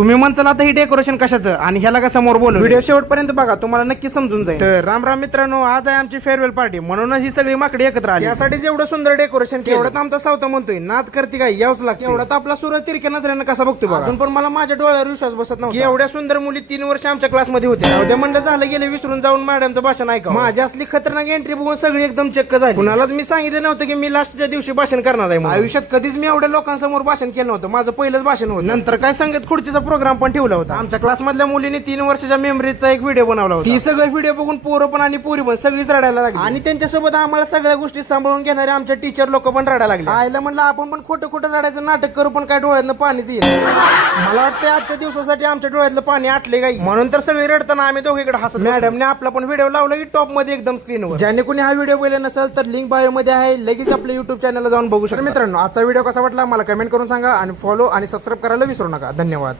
तुम्ही म्हणचाल आता ही डेकोरेशन कशाचं आणि ह्याला का समोर बोलू, व्हिडिओ शेवटपर्यंत बघा, तुम्हाला नक्की समजून जाईल. तर राम राम मित्रांनो, आज आहे आमची फेअरवेल पार्टी, म्हणूनच ही सगळी माकडे एकत्र आली. यासाठी जेवढं सुंदर डेकोरेशन केलं तेवढं आमचा सावता म्हणतोय नाद करते काय यावच लागतं. एवढा आपला सूरज तिरक्या नजरेनं कसा बघतोय अजून पण मला माझ्या डोळ्यावर विश्वास बसत नव्हता. एवढ्या सुंदर मुली 3 वर्ष आमच्या क्लासमध्ये होत्या. उद्या म्हणलं झालं गेले विसरून जाऊन मॅडमचं भाषण ऐका. माझी असली खतरनाक एंट्री बघून सगळी एकदम चक्क झाली. कुणालाच मी सांगितलं नव्हतं की मी लास्टच्या दिवशी भाषण करणार आहे. आयुष्यात कधीच मी एवढ्या लोकांसमोर भाषण केलं नव्हतं. माझं पहिलंच भाषण होतं. नंतर काय संगीत खुर्चीचा प्रोग्राम पण ठेवला होता. आमच्या क्लासमधल्या मुलीने 3 वर्षाच्या मेमरीचा एक व्हिडिओ बनवला होता. ती सगळं व्हिडिओ बघून पोरं पण आणि पोरी पण सगळीच रडायला लागली आणि त्यांच्यासोबत आम्हाला सगळ्या गोष्टी सांभाळून घेणारे आमच्या टीचर लोक पण रडायला लागले. आईला म्हणलं आपण पण खोटं खोटं रडायचं नाटक करू, पण काय डोळ्यातनं पाणीच येईल. मला वाटतं आजच्या दिवसासाठी आमच्या डोळ्यातलं पाणी आटले काही, म्हणून तर सगळे रडताना आम्ही दोघीकडे हसत. मॅडमने आपला पण व्हिडिओ लावला की टॉप मध्ये एकदम स्क्रीनवर. ज्याने कोणी हा व्हिडिओ बघितला नसेल तर लिंक बायो मध्ये आहे, लगेच आपल्या युट्यूब चॅनलला जाऊन बघू शकता. मित्रांनो, आजचा व्हिडिओ कसा वाटला मला कमेंट करून सांगा आणि फॉलो आणि सबस्क्राईब करायला विसरू नका. धन्यवाद.